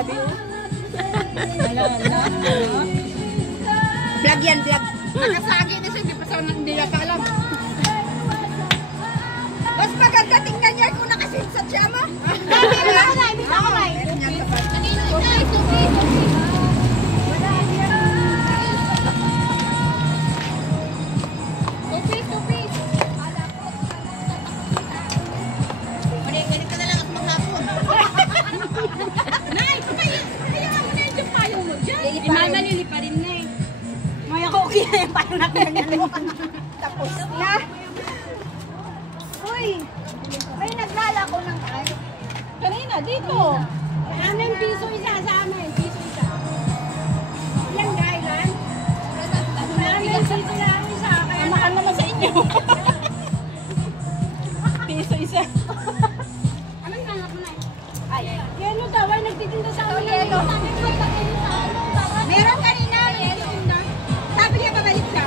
Grabe. Vlog yan, vlog. Nakasagi na siya, hindi pa siya hindi na kaalam. Mas maganda tingnan niya kung nakasinsat siya mo. Hindi na ako na, hindi na ako na. Imamalili pa rin na eh. May ako okay na yung payo natin. Tapos na. Uy, may naglalako ng kayo. Kanina, dito. Anong piso isa sa amin? Piso isa. Yan, Gailan. Anong piso lang isa. Kaya mahal naman sa inyo. Piso isa. Anong nalak na eh? Ay, Yelo daw ay nagtitinda sa amin. Yelo. Meron kanina. Sabi niya babalik siya.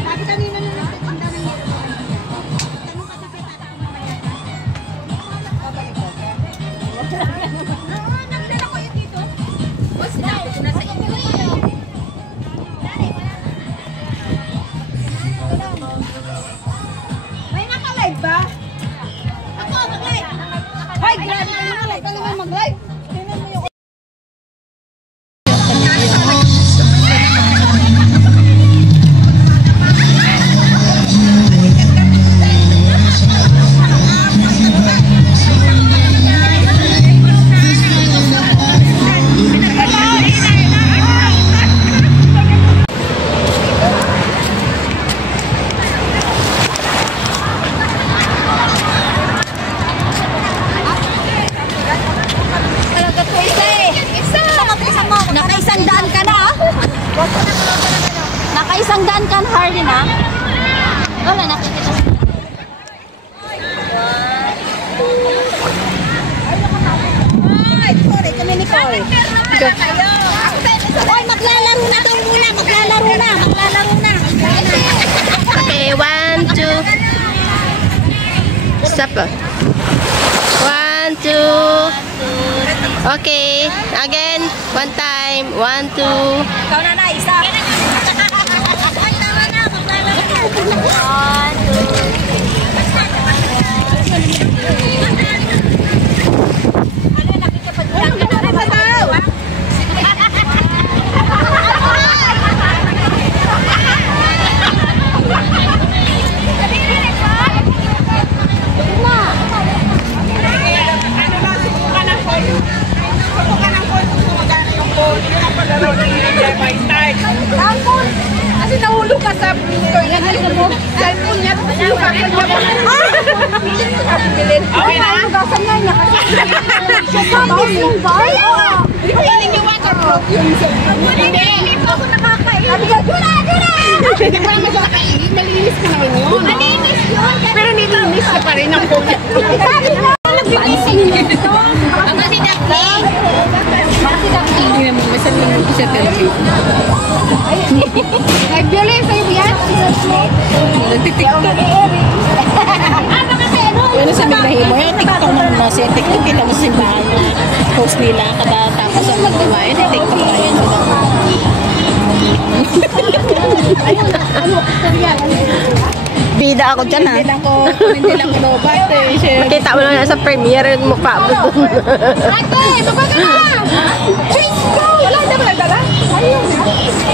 Sabi kanina na nagtitinda ng yelo. Tanong ka sa peta ang mamaya ka. Babalik ko. Nagdala ko yun dito. Boss, sabi ko na sa inyo eh. May naka-live ba? Ako, mag-live! Ay, grabe ka naka-live! Ka naman mag-live! Tingnan mo yung... Nakaisang daan ka na ah. Nakaisang daan ka na, Hardy na. Wala, nakikita. Ay, sorry, kami ni Cory. Ay, maglalaro na daw muna. Maglalaro na. Okay, 1, 2. Stop. 1, 2. Okay, again, 1 time, 1, 2. Ikaw na, isa. Ay, tama na. Maglalaro. 1, 2. Kasi nahulog ka sa cellphone niya. Okay na? Hugasan niya niya kasi. Siya sa bawang bar? Hindi ko hiling yung waterproof yung cellphone. Hindi po ako nakakain. Sabi ka, dura! Hindi ko naman sa nakainin. Malinis ka naman yun. Malinis yun. Pero nilinis ka pa rin ang phone. Sabi mo, nagbinising ito. Ang kasi Daphne. Hindi naman masaling ko sa telephone. Ay, Violet, sa'yo ba yan? Nagtitiktok. Ano sa biglahin mo? Yung TikTok mo na siya. TikTok kita mo sa simbahan na post nila. Kada tapos ang magawa yun. TikTok pa yun. Bida ako dyan ha. Hindi lang ko lobat eh. Makita mo lang sa premiere yung mukha mo dun. Ate, baba ka na! Change ko! Wala na ba nagdala? Ayun na.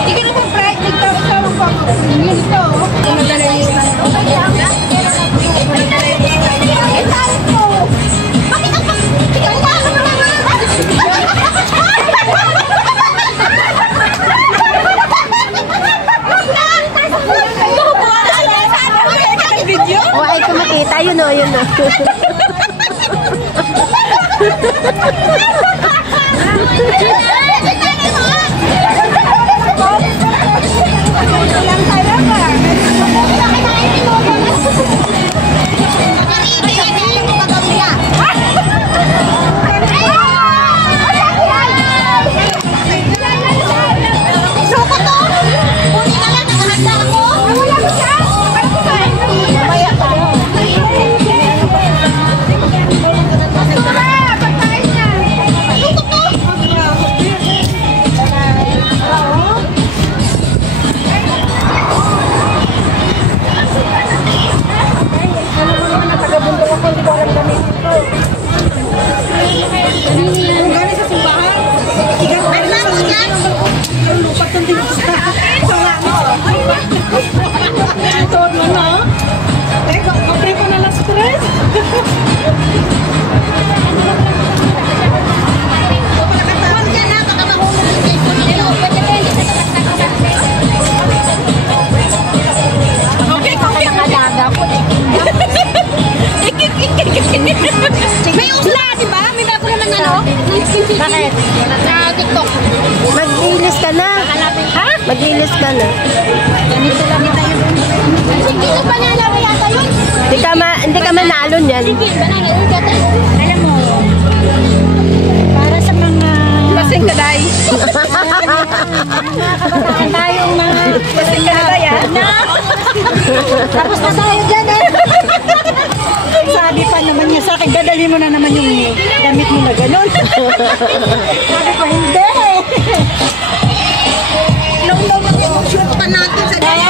Hindi ka naman fried. Nagtawag sa mga pang-pangin ito. Madala yun. Eh, tayo ko! Bakit ang pang-pangin? O ay kung makita, yun o, yun o. Suko to! Kunin ka lang, nakahanda ako! Wala ko siya! Mamaya to. Ito mo na. Kapre ko na lang stress. May usla, di ba? May bago naman ano? Bakit? Sa TikTok. Mag-ilis ka na. Ha? Mag-ilis ka na. Ganito lang tayo. Hindi ko pa nalawa yata yun. Hindi ka manalo niyan. Sige, banana yun yata. Alam mo, Para sa mga Lasing ka, Day. kabataan tayong mga Lasing ka na, Day, ah. tapos na tayo dyan eh. Sabi pa naman niya sa akin, dadalhin mo na naman yung damit mo na gano'n. Sabi ko, hindi. long-long lang yung shoot pa natin sa daya.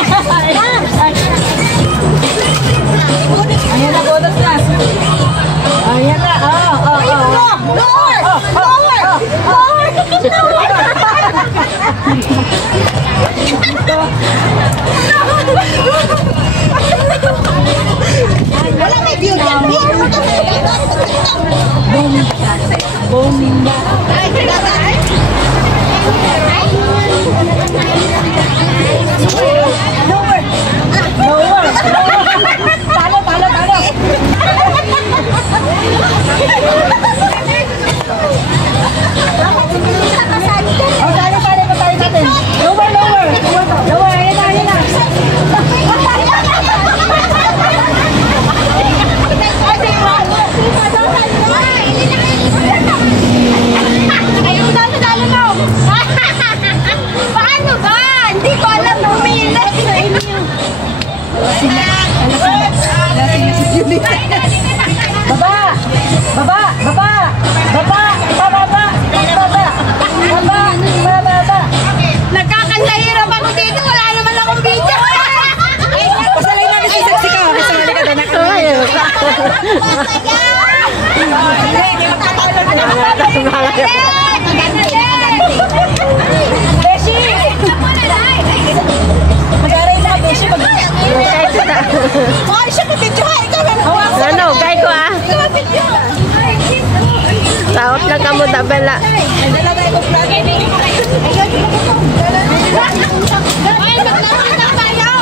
Ayan na, bonus na. Ayan na, Lower! Lower! Lower! Wala may view dyan. Bomba. Lower. Talo, talo, talo. Oh, talo, talo, talo natin. Lower, lower. Lower, ayan na, ayan na. Ayun, dalo na. Paano ba? Hindi ko alam. Umiilas. Baba! Baba! Baba! Baba! Bababa! Baba! Baba! Bababa! Nagkakasahirap ako dito. Wala naman akong video. Pasalay namin si Sexy ka. Pasalay ka na Beshi! Mag-aray na, Beshi. Ay, siya mag-video. Ikaw na. Ano, gay ko ah. Taot lang ka mo, dabala. Nalagay ko vlog. Ay, maglalakad tayo.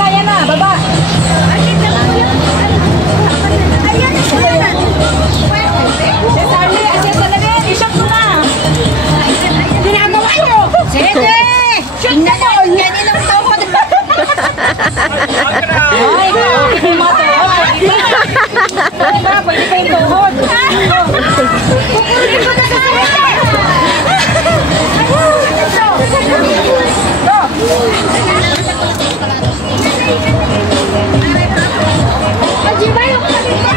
Ayan na, baba. Si Sarli, asya sa labi. I-shop mo na. Ginagawa nyo. Sige. Shoot na yun. Ganyan ang tao ko. Ay, pwede mo ito. Pwede pa yung tuhod. Kukunin ko na sa Ajiba yung kanina.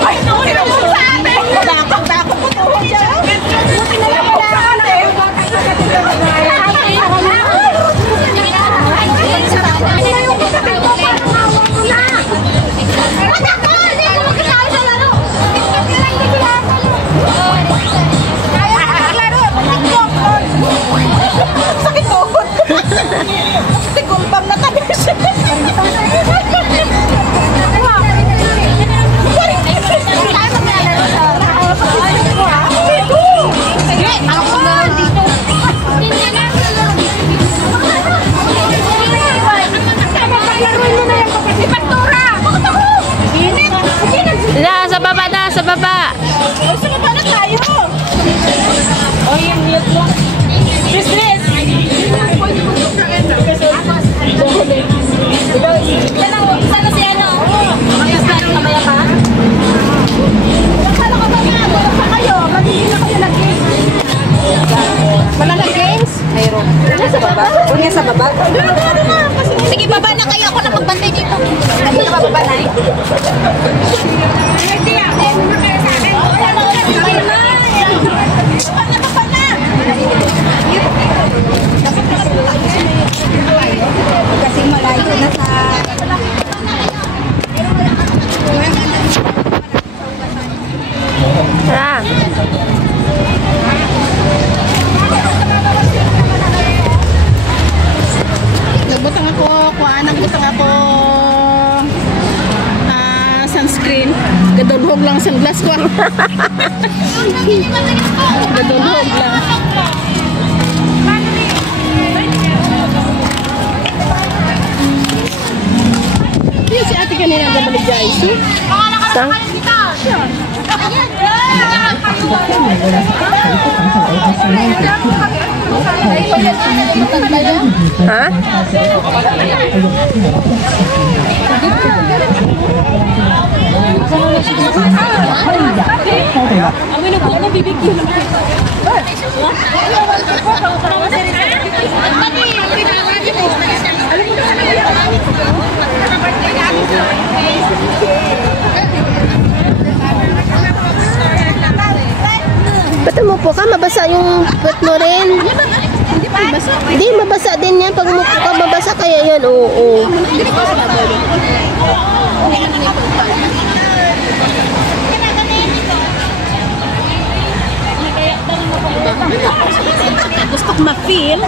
Ay, tulong mo sa atin. Takot ko tuhod siya. Buti na lang wala ka na eh. Sakit tuhod. Tigumpang na kami siya. Na, sa baba na, sa baba. Business! Sana si ano? Kamaya ka? Nakala ko ba nga? Wala pa kayo. Magiging na kayo nag-games. Wala nag-games? Mayroon. Wala sa baba? Wala sa baba? Sige, baba na kayo. Ako na magbantay dito. Ano na bababa na eh? Hindi ako. Wala kayo sa akin. Wala na ulit. Baba na. Baba na, baba na. Kasi malayo na sa... Ah. Nagbutang ako, screen. Gadulhog lang sunglass ko. Gadulhog lang. Yan si ate kanina gabalik guys. Sang? Ha? Ba't umupo ka? Mabasa yung puwet mo rin. Hindi, mabasa din yan. Pag umupo ka, mabasa kaya yun. Oo. Gusto ko ma-feel